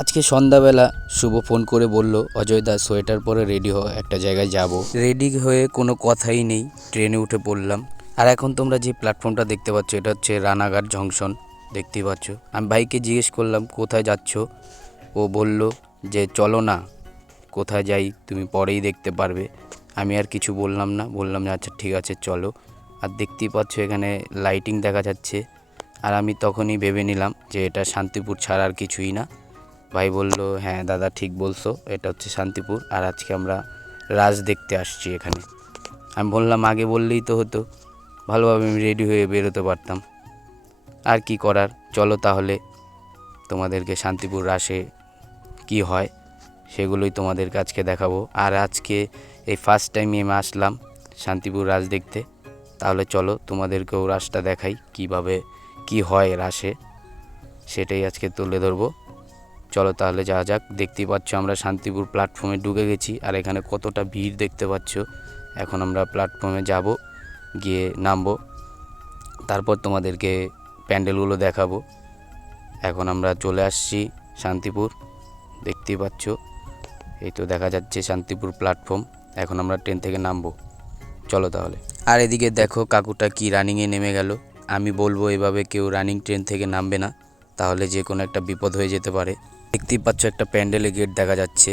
আজকে সন্ধ্যাবেলা শুভ ফোন করে বলল, অজয় দা সোয়েটার পরে রেডি হও, একটা জায়গায় যাব। রেডি হয়ে কোনো কথাই নেই, ট্রেনে উঠে পড়লাম। আর এখন তোমরা যে প্ল্যাটফর্মটা দেখতে পাচ্ছ এটা হচ্ছে রানাঘাট জংশন, দেখতেই পাচ্ছ। আমি ভাইকে জিজ্ঞেস করলাম কোথায় যাচ্ছ, ও বলল যে চলো না, কোথায় যাই তুমি পরেই দেখতে পারবে। আমি আর কিছু বললাম না, বললাম যে আচ্ছা ঠিক আছে চলো। আর দেখতেই পাচ্ছ এখানে লাইটিং দেখা যাচ্ছে। আর আমি তখনই ভেবে নিলাম যে এটা শান্তিপুর ছাড়া আর কিছুই না। ভাই বলল হ্যাঁ দাদা ঠিক বলছো, এটা হচ্ছে শান্তিপুর, আর আজকে আমরা রাজ দেখতে আসছি এখানে। আমি বললাম আগে বললেই তো হতো, ভালোভাবে আমি রেডি হয়ে বেরোতে পারতাম। আর কি করার, চলো তাহলে তোমাদেরকে শান্তিপুর রাসে কি হয় সেগুলোই তোমাদের আজকে দেখাবো। আর আজকে এই ফার্স্ট টাইম আমি আসলাম শান্তিপুর রাস দেখতে, তাহলে চলো তোমাদেরকেও রাসটা দেখাই কিভাবে কি হয় রাসে, সেটাই আজকে তুলে ধরবো। চলো তাহলে যাওয়া যাক। দেখতেই পাচ্ছ আমরা শান্তিপুর প্ল্যাটফর্মে ঢুকে গেছি, আর এখানে কতটা ভিড় দেখতে পাচ্ছ। এখন আমরা প্ল্যাটফর্মে যাব, গিয়ে নামবো, তারপর তোমাদেরকে প্যান্ডেলগুলো দেখাবো। এখন আমরা চলে আসছি শান্তিপুর, দেখতেই পাচ্ছ, এই তো দেখা যাচ্ছে শান্তিপুর প্ল্যাটফর্ম। এখন আমরা ট্রেন থেকে নামবো, চলো তাহলে। আর এদিকে দেখো কাকুটা কি রানিংয়ে নেমে গেল। আমি বলবো এভাবে কেউ রানিং ট্রেন থেকে নামবে না, তাহলে যে কোনো একটা বিপদ হয়ে যেতে পারে। দেখতেই পাচ্ছ একটা প্যান্ডেলে গেট দেখা যাচ্ছে,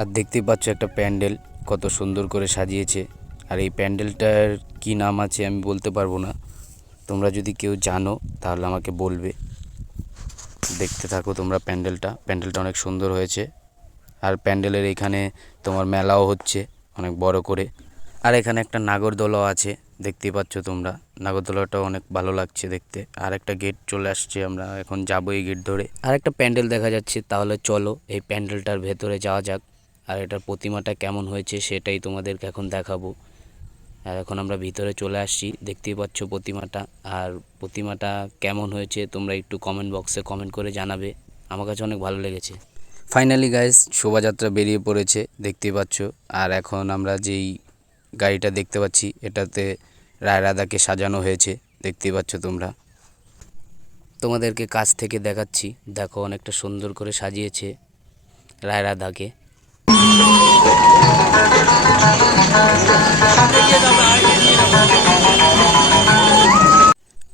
আর দেখতেই পাচ্ছ একটা প্যান্ডেল কত সুন্দর করে সাজিয়েছে। আর এই প্যান্ডেলটার কি নাম আছে আমি বলতে পারবো না, তোমরা যদি কেউ জানো তাহলে আমাকে বলবে। দেখতে থাকো তোমরা প্যান্ডেলটা অনেক সুন্দর হয়েছে। আর প্যান্ডেলের এখানে তোমার মেলাও হচ্ছে অনেক বড় করে। আর এখানে একটা নাগরদোলাও আছে, দেখতেই পাচ্ছ তোমরা, নাগরদোলাটাও অনেক ভালো লাগছে দেখতে। আর একটা গেট চলে আসছে, আমরা এখন যাবো এই গেট ধরে। আর একটা প্যান্ডেল দেখা যাচ্ছে, তাহলে চলো এই প্যান্ডেলটার ভেতরে যাওয়া যাক। আর এটার প্রতিমাটা কেমন হয়েছে সেটাই তোমাদেরকে এখন দেখাবো। আর এখন আমরা ভিতরে চলে আসছি, দেখতেই পাচ্ছ প্রতিমাটা। আর প্রতিমাটা কেমন হয়েছে তোমরা একটু কমেন্ট বক্সে কমেন্ট করে জানাবে, আমার কাছে অনেক ভালো লেগেছে। ফাইনালি গাইস শোভাযাত্রা বেরিয়ে পড়েছে, দেখতেই পাচ্ছ। আর এখন আমরা যেই গাড়িটা দেখতে পাচ্ছি এটাতে রায় রাধাকে সাজানো হয়েছে, দেখতেই পাচ্ছ তোমরা। তোমাদেরকে কাছ থেকে দেখাচ্ছি, দেখো অনেকটা সুন্দর করে সাজিয়েছে রায় রাধাকে।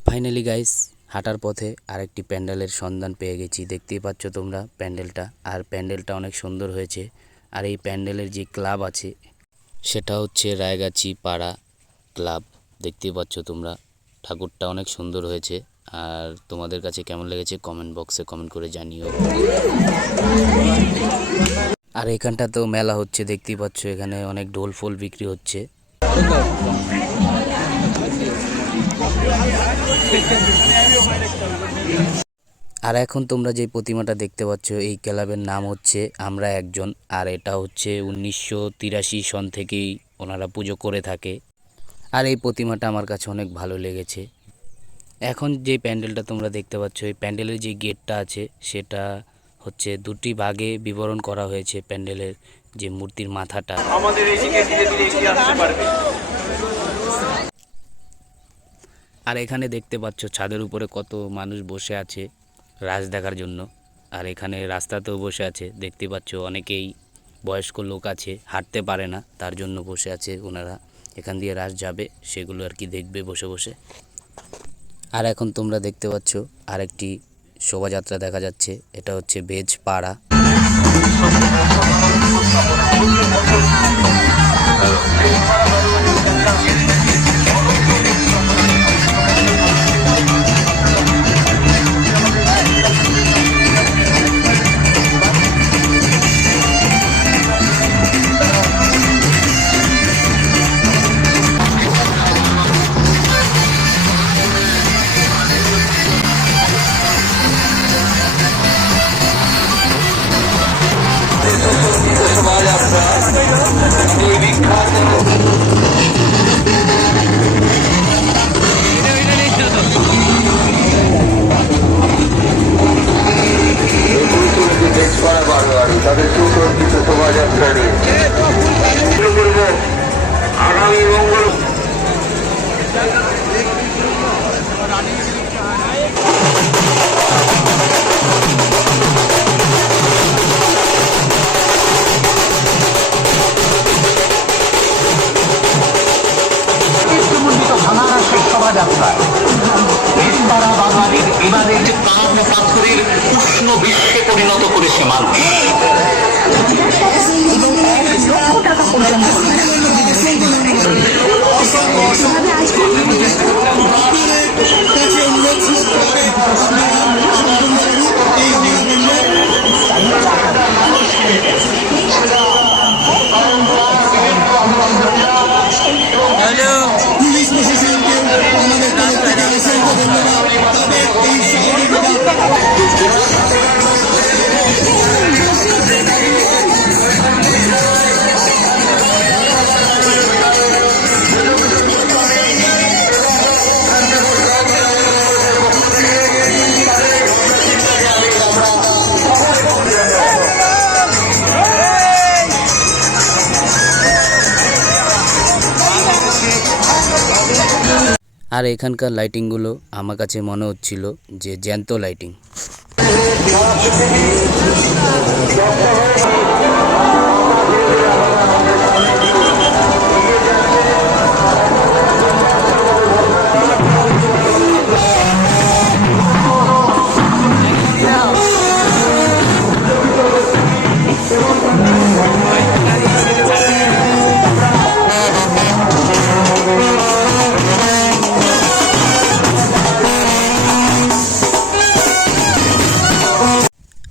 ফাইনালি গাইস হাঁটার পথে আরেকটি প্যান্ডেলের সন্ধান পেয়ে গেছি, দেখতেই পাচ্ছ তোমরা প্যান্ডেলটা। আর প্যান্ডেলটা অনেক সুন্দর হয়েছে। আর এই প্যান্ডেলের যে ক্লাব আছে সেটা হচ্ছে রায়গাছি পাড়া ক্লাব, দেখতেই পাচ্ছ তোমরা। ঠাকুরটা অনেক সুন্দর হয়েছে। আর তোমাদের কাছে কেমন লেগেছে কমেন্ট বক্সে কমেন্ট করে জানিও। আর এখানটাতেও মেলা হচ্ছে, দেখতেই পাচ্ছ, এখানে অনেক ঢোল ফোল বিক্রি হচ্ছে। আর এখন তোমরা যে প্রতিমাটা দেখতে পাচ্ছ এই ক্লাবের নাম হচ্ছে আমরা একজন। আর এটা হচ্ছে 1983 সন থেকেই ওনারা পুজো করে থাকে। আর এই প্রতিমাটা আমার কাছে অনেক ভালো লেগেছে। এখন যে প্যান্ডেলটা তোমরা দেখতে পাচ্ছ, এই প্যান্ডেলের যে গেটটা আছে সেটা হচ্ছে দুটি ভাগে বিবরণ করা হয়েছে। প্যান্ডেলের যে মূর্তির মাথাটা আমাদের এদিকে ধীরে ধীরে এগিয়ে আসতে পারবে। আর এখানে দেখতে পাচ্ছ ছাদের উপরে কত মানুষ বসে আছে রাস দেখার জন্য। আর এখানে রাস্তাতেও বসে আছে, দেখতে পাচ্ছ অনেকেই বয়স্ক লোক আছে, হাঁটতে পারে না, তার জন্য বসে আছে ওনারা। এখান দিয়ে রাস যাবে সেগুলো আর কি দেখবে বসে বসে। আর এখন তোমরা দেখতে পাচ্ছ আরেকটি শোভাযাত্রা দেখা যাচ্ছে, এটা হচ্ছে বেজ পাড়া। তাদের সুসজ্জিত শোভাযাত্রা নিয়ে মাল আর এখানকার লাইটিংগুলো আমার কাছে মনে হচ্ছিল যে জ্যান্ত লাইটিং।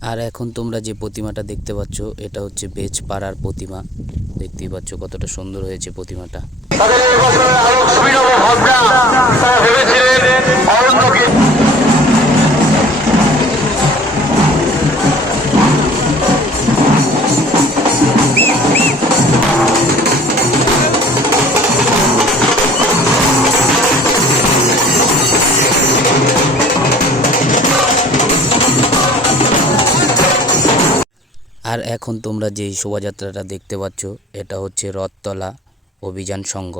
আর এখন তোমরা যে প্রতিমাটা দেখতে পাচ্ছ এটা হচ্ছে বেজপাড়ার প্রতিমা। দেখতেই পাচ্ছ কতটা সুন্দর হয়েছে প্রতিমাটা। আর এখন তোমরা যেই শোভাযাত্রাটা দেখতে পাচ্ছ এটা হচ্ছে রথতলা অভিযান সংঘ।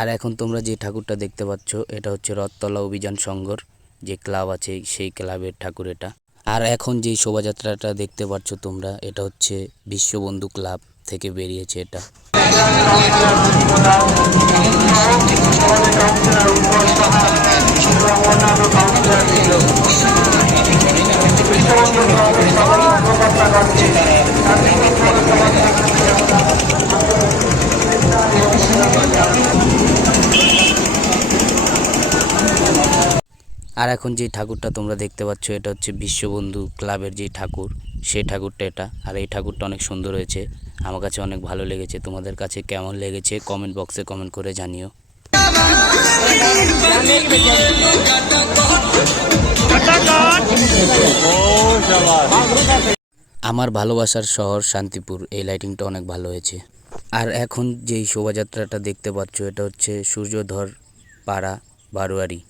আর এখন তোমরা যে ঠাকুরটা দেখতে পাচ্ছ এটা হচ্ছে রথতলা অভিযান সংঘর যে ক্লাব আছে সেই ক্লাবের ঠাকুর এটা। আর এখন যে শোভাযাত্রাটা দেখতে পাচ্ছ তোমরা এটা হচ্ছে বিশ্ববন্ধু ক্লাব থেকে বেরিয়েছে এটা। আর এখন যে ঠাকুরটা তোমরা দেখতে পাচ্ছ এটা হচ্ছে বিশ্ববন্ধু ক্লাবের যে ঠাকুর সেই ঠাকুরটা এটা। আর এই ঠাকুরটা অনেক সুন্দর হয়েছে, আমার কাছে অনেক ভালো লেগেছে। তোমাদের কাছে কেমন লেগেছে কমেন্ট বক্সে কমেন্ট করে জানিও। আমার ভালোবাসার শহর শান্তিপুর, এই লাইটিংটা অনেক ভালো হয়েছে। আর এখন যেই শোভাযাত্রাটা দেখতে পাচ্ছ এটা হচ্ছে সূর্যধর পাড়া বারোয়ারি।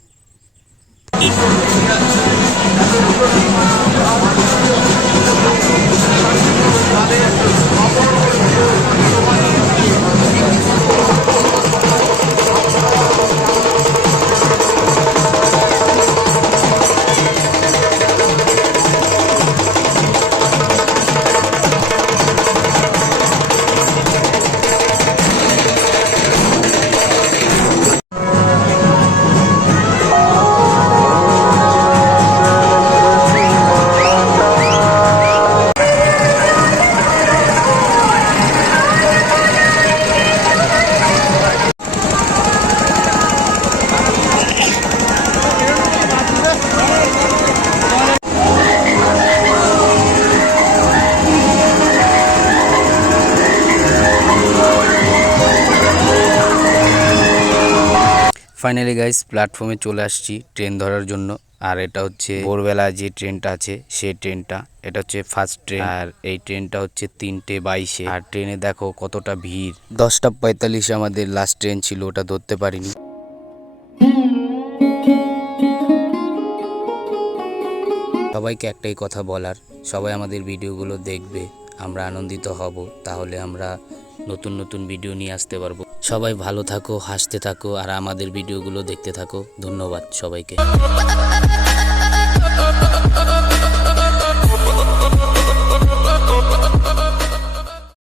ফাইনালি গাইস প্ল্যাটফর্মে চলে আসছি ট্রেন ধরার জন্য। আর এটা হচ্ছে ভোরবেলা যে ট্রেনটা আছে সেই ট্রেনটা, এটা হচ্ছে ফার্স্ট ট্রেন। আর এই ট্রেনটা হচ্ছে 3:22-এ। আর ট্রেনে দেখো কতটা ভিড়। 10:45 আমাদের লাস্ট ট্রেন ছিল, ওটা ধরতে পারিনি। সবাইকে একটাই কথা বলার, সবাই আমাদের ভিডিওগুলো দেখবে, আমরা আনন্দিত হব, তাহলে আমরা নতুন নতুন ভিডিও নিয়ে আসতে পারবো। সবাই ভালো থাকো, হাসতে থাকো, আর আমাদের ভিডিওগুলো দেখতে থাকো। ধন্যবাদ সবাইকে।